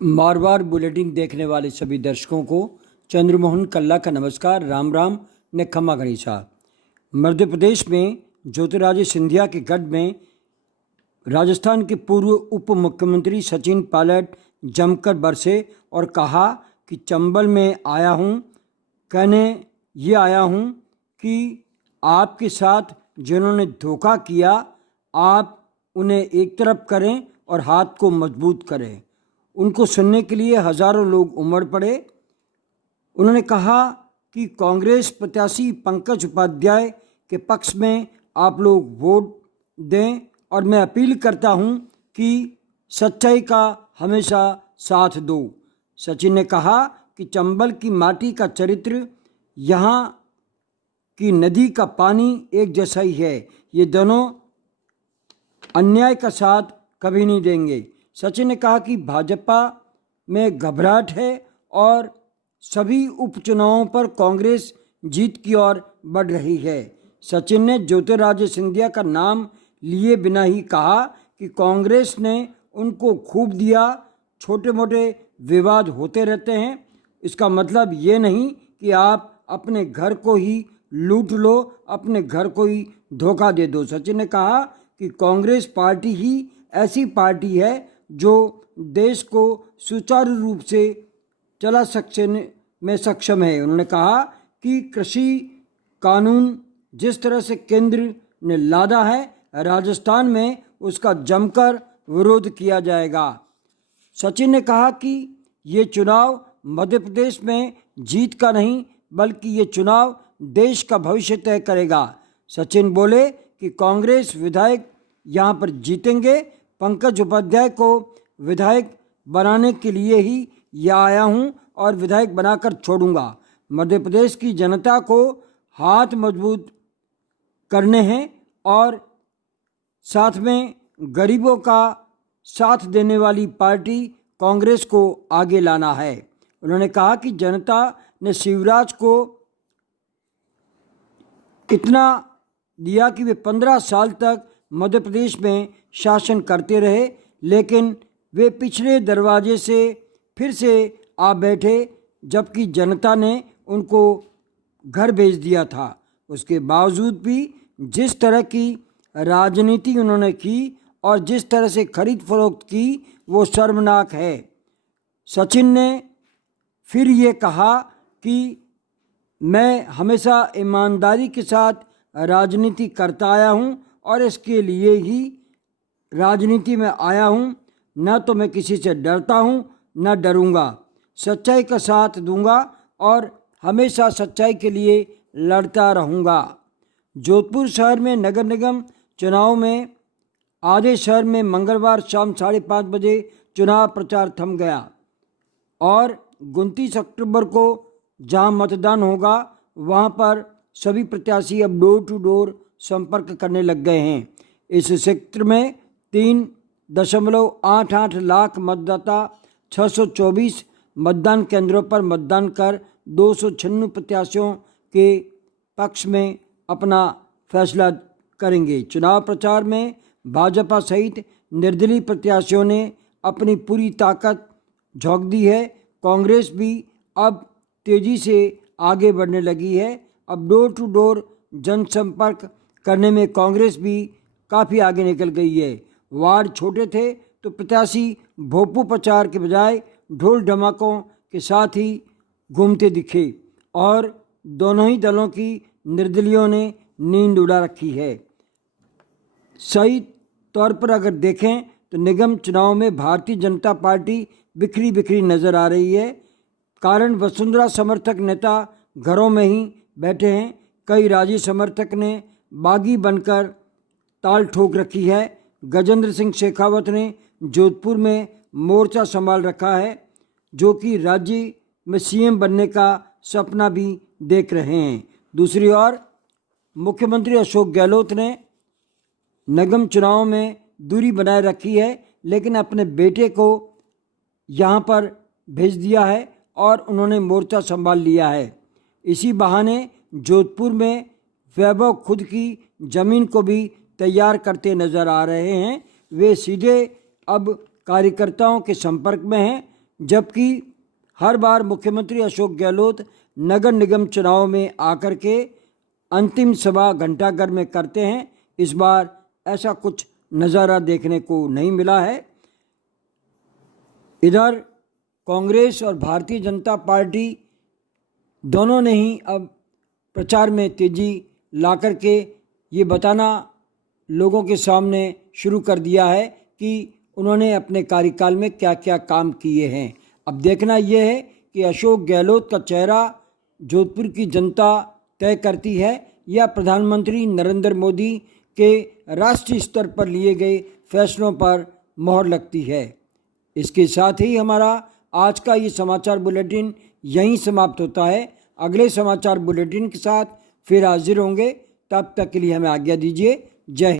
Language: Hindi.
बार बार बुलेटिन देखने वाले सभी दर्शकों को चंद्रमोहन कल्ला का नमस्कार, राम राम ने खम्मा गणिसा। मध्य प्रदेश में ज्योतिरादित्य सिंधिया के गढ़ में राजस्थान के पूर्व उप मुख्यमंत्री सचिन पायलट जमकर बरसे और कहा कि चंबल में आया हूँ, कहने ये आया हूँ कि आपके साथ जिन्होंने धोखा किया आप उन्हें एक तरफ करें और हाथ को मजबूत करें। उनको सुनने के लिए हजारों लोग उमड़ पड़े। उन्होंने कहा कि कांग्रेस प्रत्याशी पंकज उपाध्याय के पक्ष में आप लोग वोट दें और मैं अपील करता हूं कि सच्चाई का हमेशा साथ दो। सचिन ने कहा कि चंबल की माटी का चरित्र, यहाँ की नदी का पानी एक जैसा ही है, ये दोनों अन्याय का साथ कभी नहीं देंगे। सचिन ने कहा कि भाजपा में घबराहट है और सभी उपचुनावों पर कांग्रेस जीत की ओर बढ़ रही है। सचिन ने ज्योतिरादित्य सिंधिया का नाम लिए बिना ही कहा कि कांग्रेस ने उनको खूब दिया, छोटे मोटे विवाद होते रहते हैं, इसका मतलब ये नहीं कि आप अपने घर को ही लूट लो, अपने घर को ही धोखा दे दो। सचिन ने कहा कि कांग्रेस पार्टी ही ऐसी पार्टी है जो देश को सुचारू रूप से चला सकने में सक्षम है। उन्होंने कहा कि कृषि कानून जिस तरह से केंद्र ने लादा है, राजस्थान में उसका जमकर विरोध किया जाएगा। सचिन ने कहा कि ये चुनाव मध्य प्रदेश में जीत का नहीं बल्कि ये चुनाव देश का भविष्य तय करेगा। सचिन बोले कि कांग्रेस विधायक यहाँ पर जीतेंगे, पंकज उपाध्याय को विधायक बनाने के लिए ही यहाँ आया हूँ और विधायक बनाकर छोड़ूंगा। मध्य प्रदेश की जनता को हाथ मजबूत करने हैं और साथ में गरीबों का साथ देने वाली पार्टी कांग्रेस को आगे लाना है। उन्होंने कहा कि जनता ने शिवराज को इतना दिया कि वे 15 साल तक मध्य प्रदेश में शासन करते रहे, लेकिन वे पिछले दरवाजे से फिर से आ बैठे जबकि जनता ने उनको घर भेज दिया था। उसके बावजूद भी जिस तरह की राजनीति उन्होंने की और जिस तरह से खरीद फरोख्त की वो शर्मनाक है। सचिन ने फिर ये कहा कि मैं हमेशा ईमानदारी के साथ राजनीति करता आया हूँ और इसके लिए ही राजनीति में आया हूँ, न तो मैं किसी से डरता हूँ न डरूँगा, सच्चाई का साथ दूंगा और हमेशा सच्चाई के लिए लड़ता रहूँगा। जोधपुर शहर में नगर निगम चुनाव में आधे शहर में मंगलवार शाम 5:30 बजे चुनाव प्रचार थम गया और 29 अक्टूबर को जहां मतदान होगा वहां पर सभी प्रत्याशी अब डोर टू डोर संपर्क करने लग गए हैं। इस क्षेत्र में 3.88 लाख मतदाता 624 मतदान केंद्रों पर मतदान कर 296 प्रत्याशियों के पक्ष में अपना फैसला करेंगे। चुनाव प्रचार में भाजपा सहित निर्दलीय प्रत्याशियों ने अपनी पूरी ताकत झोंक दी है। कांग्रेस भी अब तेजी से आगे बढ़ने लगी है। अब डोर टू डोर जनसंपर्क करने में कांग्रेस भी काफ़ी आगे निकल गई है। वार्ड छोटे थे तो प्रत्याशी भोपू प्रचार के बजाय ढोल ढमाकों के साथ ही घूमते दिखे और दोनों ही दलों की निर्दलियों ने नींद उड़ा रखी है। सही तौर पर अगर देखें तो निगम चुनाव में भारतीय जनता पार्टी बिखरी बिखरी नजर आ रही है। कारण वसुंधरा समर्थक नेता घरों में ही बैठे हैं। कई राजी समर्थक ने बागी बनकर ताल ठोक रखी है। गजेंद्र सिंह शेखावत ने जोधपुर में मोर्चा संभाल रखा है, जो कि राज्य में सीएम बनने का सपना भी देख रहे हैं। दूसरी ओर मुख्यमंत्री अशोक गहलोत ने निगम चुनाव में दूरी बनाए रखी है, लेकिन अपने बेटे को यहाँ पर भेज दिया है और उन्होंने मोर्चा संभाल लिया है। इसी बहाने जोधपुर में वैभव खुद की ज़मीन को भी तैयार करते नज़र आ रहे हैं। वे सीधे अब कार्यकर्ताओं के संपर्क में हैं। जबकि हर बार मुख्यमंत्री अशोक गहलोत नगर निगम चुनाव में आकर के अंतिम सभा घंटाघर में करते हैं। इस बार ऐसा कुछ नज़ारा देखने को नहीं मिला है। इधर कांग्रेस और भारतीय जनता पार्टी दोनों ने ही अब प्रचार में तेजी ला कर के ये बताना लोगों के सामने शुरू कर दिया है कि उन्होंने अपने कार्यकाल में क्या क्या काम किए हैं। अब देखना यह है कि अशोक गहलोत का चेहरा जोधपुर की जनता तय करती है या प्रधानमंत्री नरेंद्र मोदी के राष्ट्रीय स्तर पर लिए गए फैसलों पर मोहर लगती है। इसके साथ ही हमारा आज का ये समाचार बुलेटिन यहीं समाप्त होता है। अगले समाचार बुलेटिन के साथ फिर हाजिर होंगे। तब तक के लिए हमें आज्ञा दीजिए। जय हिंद।